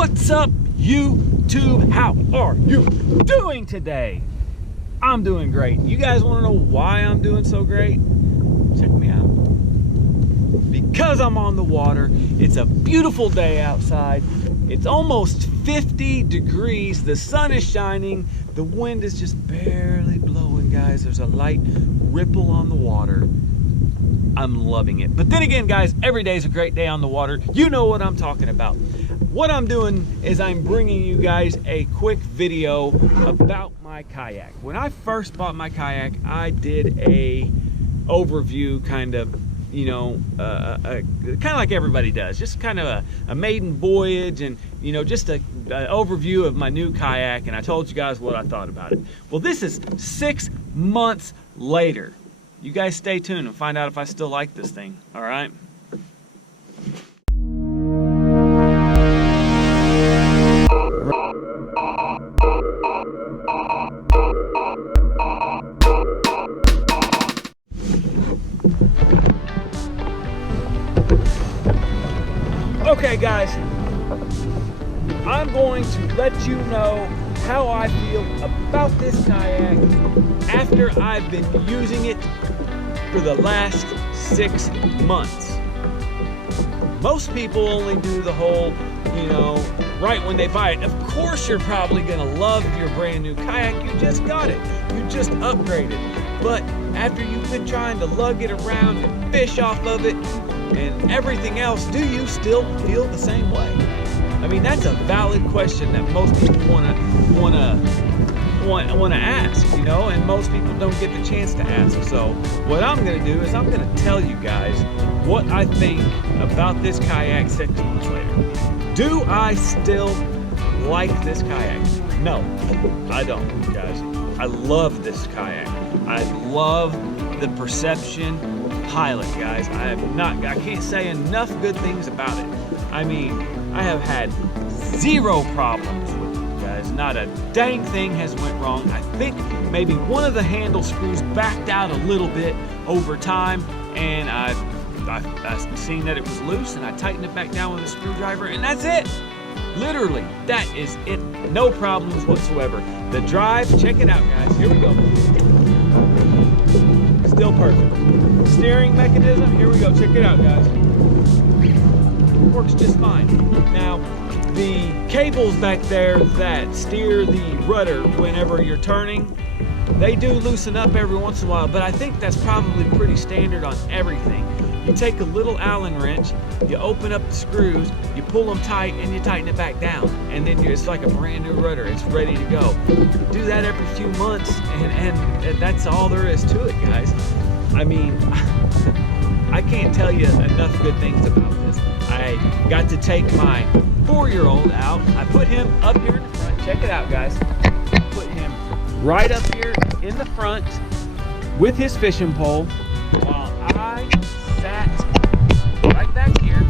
What's up, YouTube? How are you doing today? I'm doing great. You guys want to know why I'm doing so great? Check me out. Because I'm on the water. It's a beautiful day outside. It's almost 50 degrees. The sun is shining. The wind is just barely blowing, guys. There's a light ripple on the water. I'm loving it. But then again, guys, every day is a great day on the water. You know what I'm talking about. What I'm doing is I'm bringing you guys a quick video about my kayak. When I first bought my kayak, I did a overview kind of, you know, kind of like everybody does, just kind of a maiden voyage and, you know, just an overview of my new kayak, and I told you guys what I thought about it. Well, this is 6 months later. You guys stay tuned and find out if I still like this thing, all right? Okay, guys, I'm going to let you know how I feel about this kayak after I've been using it for the last 6 months. Most people only do the whole, you know, right when they buy it. Of course you're probably gonna love your brand new kayak. You just got it. You just upgraded. But after you've been trying to lug it around and fish off of it and everything else, do you still feel the same way? I mean, that's a valid question that most people wanna ask, you know, and most people don't get the chance to ask. So what I'm gonna do is I'm gonna tell you guys what I think about this kayak 6 months later. Do I still like this kayak? No, I don't, guys. I love this kayak. I love the Perception Pilot, guys. I can't say enough good things about it. I mean, I have had 0 problems with it, guys. Not a dang thing has went wrong. I think maybe one of the handle screws backed out a little bit over time, and I've seen that it was loose, and I tightened it back down with a screwdriver, and that's it. Literally, that is it. No problems whatsoever. The drive, check it out, guys. Here we go. Still perfect. Steering mechanism, here we go. Check it out, guys. Works just fine. Now, the cables back there that steer the rudder whenever you're turning, they do loosen up every once in a while, but I think that's probably pretty standard on everything. You take a little Allen wrench, you open up the screws, you pull them tight, and you tighten it back down. And then it's like a brand new rudder. It's ready to go. Do that every few months, and that's all there is to it, guys. I mean, I can't tell you enough good things about this. I got to take my 4-year-old out. I put him up here in the front. Check it out, guys. Put him right up here in the front with his fishing pole while I sat right back here,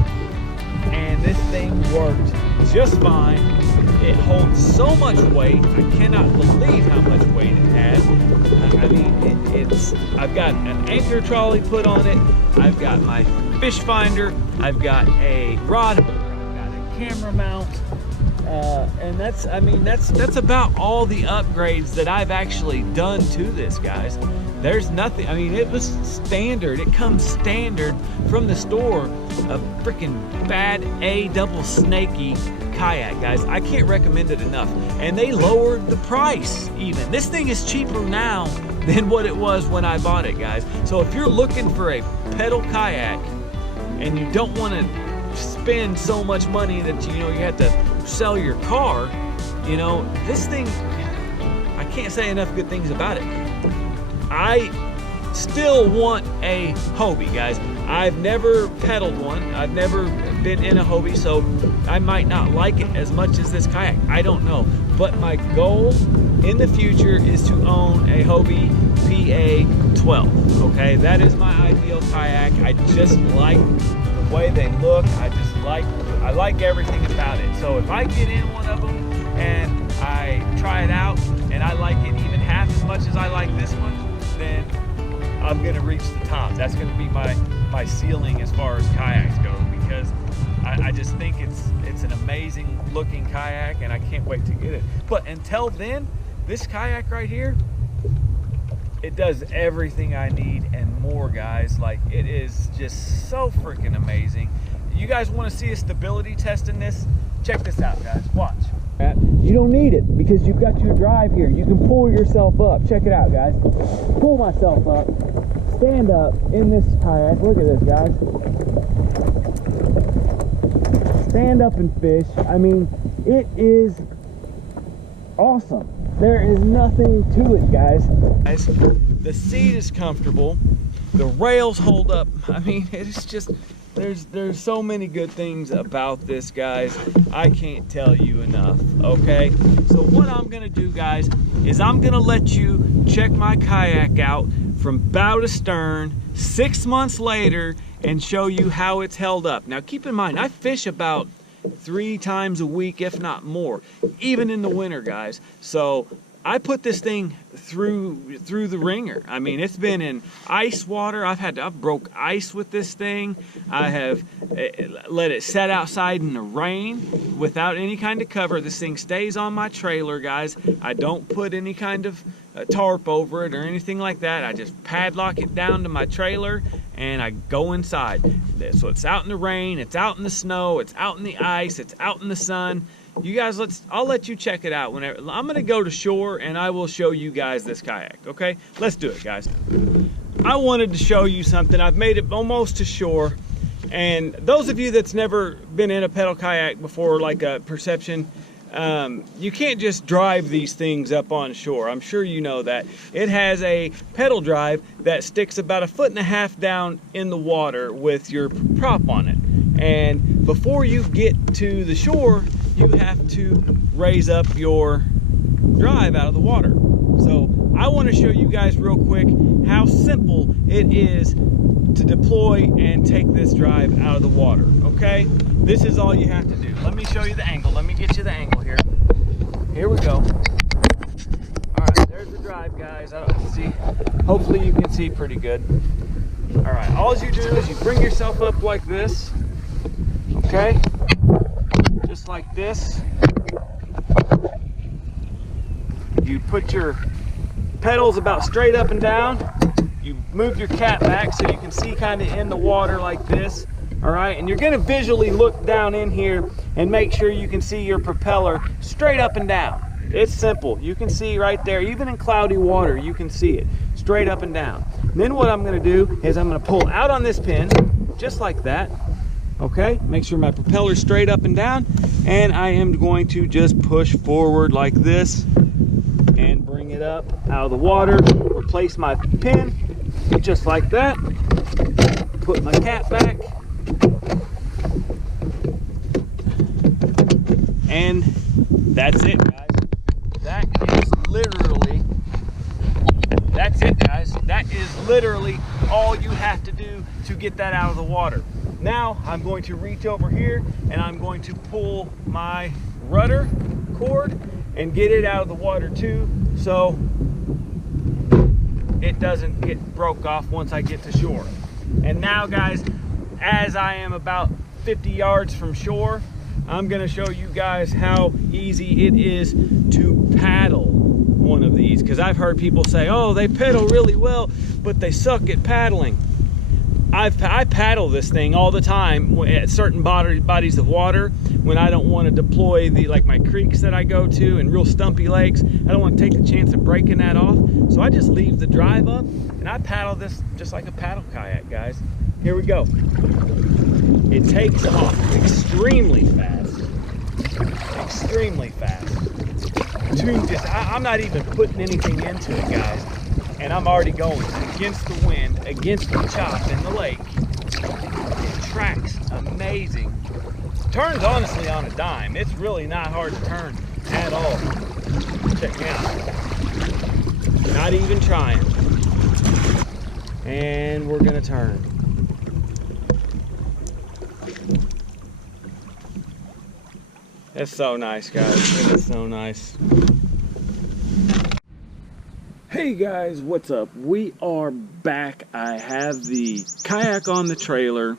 and this thing worked just fine. It holds so much weight. I cannot believe how much weight it has. I mean, I've got an anchor trolley put on it. I've got my fish finder. I've got a rod holder. I've got a camera mount. And that's about all the upgrades that I've actually done to this, guys. There's nothing, I mean, it was standard. It comes standard from the store. A freaking bad A double snaky kayak, guys. I can't recommend it enough. And they lowered the price even. This thing is cheaper now than what it was when I bought it, guys. So if you're looking for a pedal kayak and you don't want to spend so much money that, you know, you have to sell your car, you know, this thing, I can't say enough good things about it. I still want a Hobie, guys. I've never pedaled one. I've never been in a Hobie, so I might not like it as much as this kayak. I don't know. But my goal in the future is to own a Hobie PA12. Okay, that is my ideal kayak. I just like the way they look. I like everything about it. So if I get in one of them and I try it out and I like it even half as much as I like this one, then I'm gonna reach the top. That's gonna be my ceiling as far as kayaks go, because I just think it's an amazing looking kayak, and I can't wait to get it. But until then, this kayak right here, it does everything I need and more, guys. Like, it is just so freaking amazing. You guys want to see a stability test in this? Check this out, guys. Watch. You don't need it because you've got your drive here. You can pull yourself up. Check it out, guys. Pull myself up. Stand up in this kayak. Look at this, guys. Stand up and fish. I mean, it is awesome. There is nothing to it, guys. The seat is comfortable. The rails hold up. I mean, it's just, there's so many good things about this, guys. I can't tell you enough, okay? So what I'm gonna do, guys, is I'm gonna let you check my kayak out from bow to stern 6 months later and show you how it's held up. Now keep in mind, I fish about 3 times a week, if not more, even in the winter, guys. So I put this thing through the ringer. I mean, it's been in ice water. I've broke ice with this thing. I have let it set outside in the rain without any kind of cover. This thing stays on my trailer, guys. I don't put any kind of tarp over it or anything like that. I just padlock it down to my trailer and I go inside. So it's out in the rain, it's out in the snow, it's out in the ice, it's out in the sun. You guys, I'll let you check it out whenever. I'm gonna go to shore and I will show you guys this kayak, okay? Let's do it, guys. I wanted to show you something. I've made it almost to shore, and those of you that's never been in a pedal kayak before, like a Perception, you can't just drive these things up on shore. I'm sure you know that. It has a pedal drive that sticks about 1.5 feet down in the water with your prop on it. And before you get to the shore, you have to raise up your drive out of the water. So I want to show you guys real quick how simple it is to deploy and take this drive out of the water, okay? This is all you have to do. Let me show you the angle. Let me get you the angle here. Here we go. All right, there's the drive, guys. I don't see. Hopefully you can see pretty good. All right, all you do is you bring yourself up like this, okay? Just like this. You put your pedals about straight up and down. You move your cat back so you can see kind of in the water like this. All right, and you're gonna visually look down in here and make sure you can see your propeller straight up and down. It's simple. You can see right there, even in cloudy water, you can see it straight up and down. And then what I'm gonna do is I'm gonna pull out on this pin, just like that. Okay, make sure my propeller's straight up and down, and I am going to just push forward like this and bring it up out of the water, replace my pin just like that, put my cap back, and that's it, guys. That is literally, that's it, guys. That is literally all you have to do to get that out of the water. Now I'm going to reach over here and I'm going to pull my rudder cord and get it out of the water too, so it doesn't get broke off once I get to shore. And now, guys, as I am about 50 yards from shore, I'm gonna show you guys how easy it is to paddle one of these, because I've heard people say, oh, they pedal really well, but they suck at paddling. I paddle this thing all the time at certain bodies of water when I don't want to deploy like my creeks that I go to and real stumpy lakes. I don't want to take the chance of breaking that off. So I just leave the drive up and I paddle this just like a paddle kayak, guys. Here we go. It takes off extremely fast. Extremely fast. I'm not even putting anything into it, guys. And I'm already going against the wind, against the chop in the lake. It tracks amazing. Turns honestly on a dime. It's really not hard to turn at all. Check me out. Not even trying. And we're gonna turn. It's so nice, guys. It is so nice. Hey guys, what's up? We are back. I have the kayak on the trailer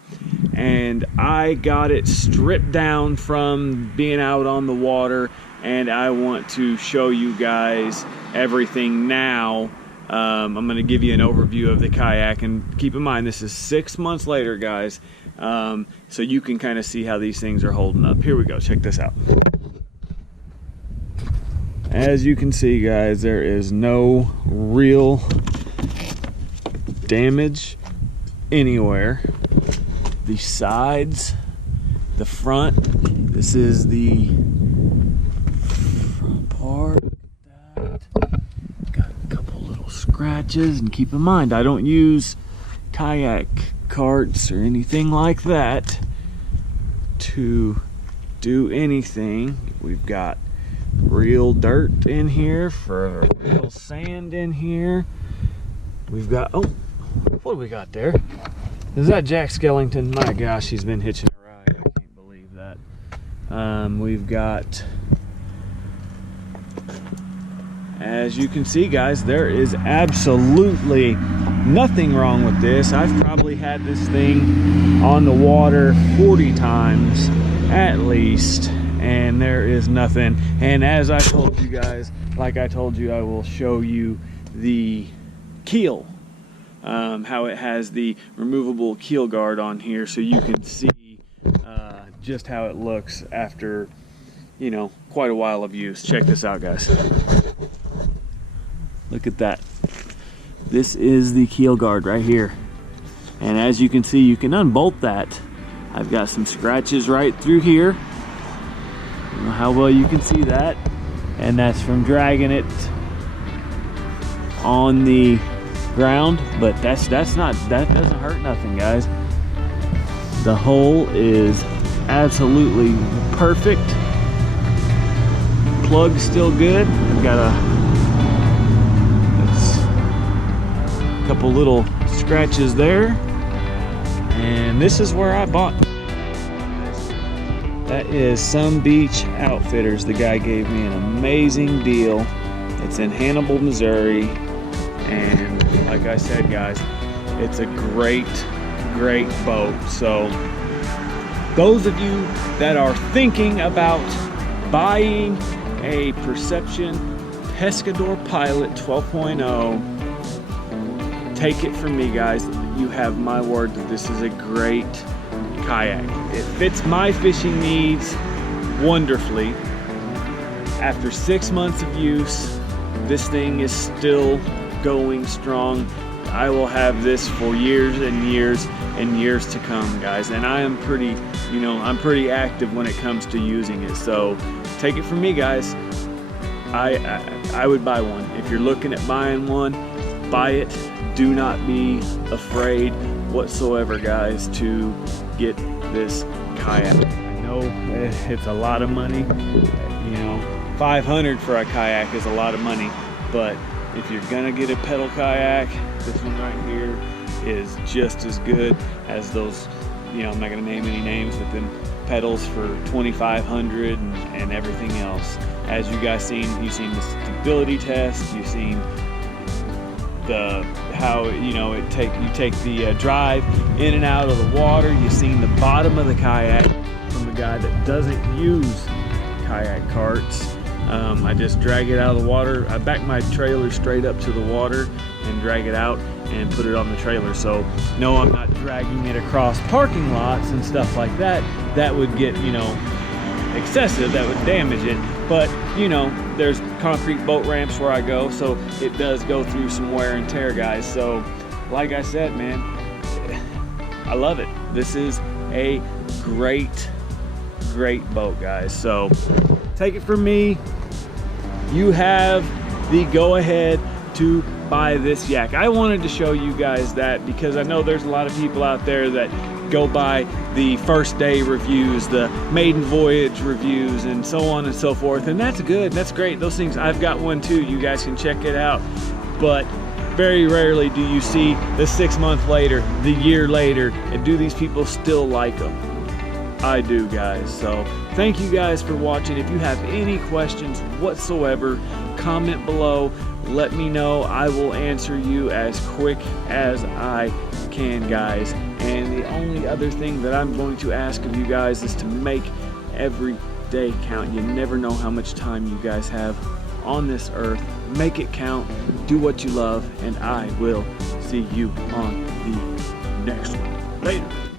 and I got it stripped down from being out on the water, and I want to show you guys everything now. I'm going to give you an overview of the kayak, and keep in mind this is 6 months later, guys, so you can kind of see how these things are holding up. Here we go, check this out. As you can see, guys, there is no real damage anywhere. The sides, the front, this is the front part. Got a couple little scratches, and keep in mind I don't use kayak carts or anything like that to do anything. We've got real dirt in here, for real sand in here. We've got, oh, what do we got there? Is that Jack Skellington? My gosh, he's been hitching a ride. I can't believe that. We've got, as you can see, guys, there is absolutely nothing wrong with this. I've probably had this thing on the water 40 times at least, and there is nothing. And as I told you guys, like I told you, I will show you the keel, how it has the removable keel guard on here, so you can see just how it looks after, you know, quite a while of use. Check this out, guys. Look at that. This is the keel guard right here, and as you can see, you can unbolt that. I've got some scratches right through here. I don't know how well you can see that, and that's from dragging it on the ground, but that doesn't hurt nothing, guys. The hole is absolutely perfect. Plug's still good. I've got a couple little scratches there, and this is where I bought this. That is Some Beach Outfitters. The guy gave me an amazing deal. It's in Hannibal, Missouri, and like I said, guys, it's a great boat. So those of you that are thinking about buying a Perception Pescador Pilot 12.0, take it from me, guys, you have my word that this is a great kayak. It fits my fishing needs wonderfully. After 6 months of use, this thing is still going strong. I will have this for years and years and years to come, guys, and I am pretty, you know, I'm pretty active when it comes to using it. So take it from me, guys, I would buy one. If you're looking at buying one, buy it. Do not be afraid whatsoever, guys, to get this kayak. I know it's a lot of money, you know, $500 for a kayak is a lot of money, but if you're gonna get a pedal kayak, this one right here is just as good as those, you know, I'm not gonna name any names, but then pedals for $2,500 and everything else. As you guys you've seen the stability test, you've seen how, you know, you take the drive in and out of the water. You've seen the bottom of the kayak from a guy that doesn't use kayak carts. I just drag it out of the water. I back my trailer straight up to the water and drag it out and put it on the trailer. So no, I'm not dragging it across parking lots and stuff like that. That would get, you know, excessive. That would damage it. But, you know, there's concrete boat ramps where I go, so it does go through some wear and tear, guys. So like I said, man, I love it. This is a great boat, guys. So take it from me, you have the go ahead to buy this yak. I wanted to show you guys that because I know there's a lot of people out there that go by the first day reviews, the maiden voyage reviews, and so on and so forth, and that's good, that's great. Those things, I've got one too, you guys can check it out, but very rarely do you see the 6 months later, the year later, and do these people still like them? I do, guys. So thank you guys for watching. If you have any questions whatsoever, comment below, let me know. I will answer you as quick as I can, guys. And the only other thing that I'm going to ask of you guys is to make every day count. You never know how much time you guys have on this earth. Make it count, do what you love, and I will see you on the next one. Later.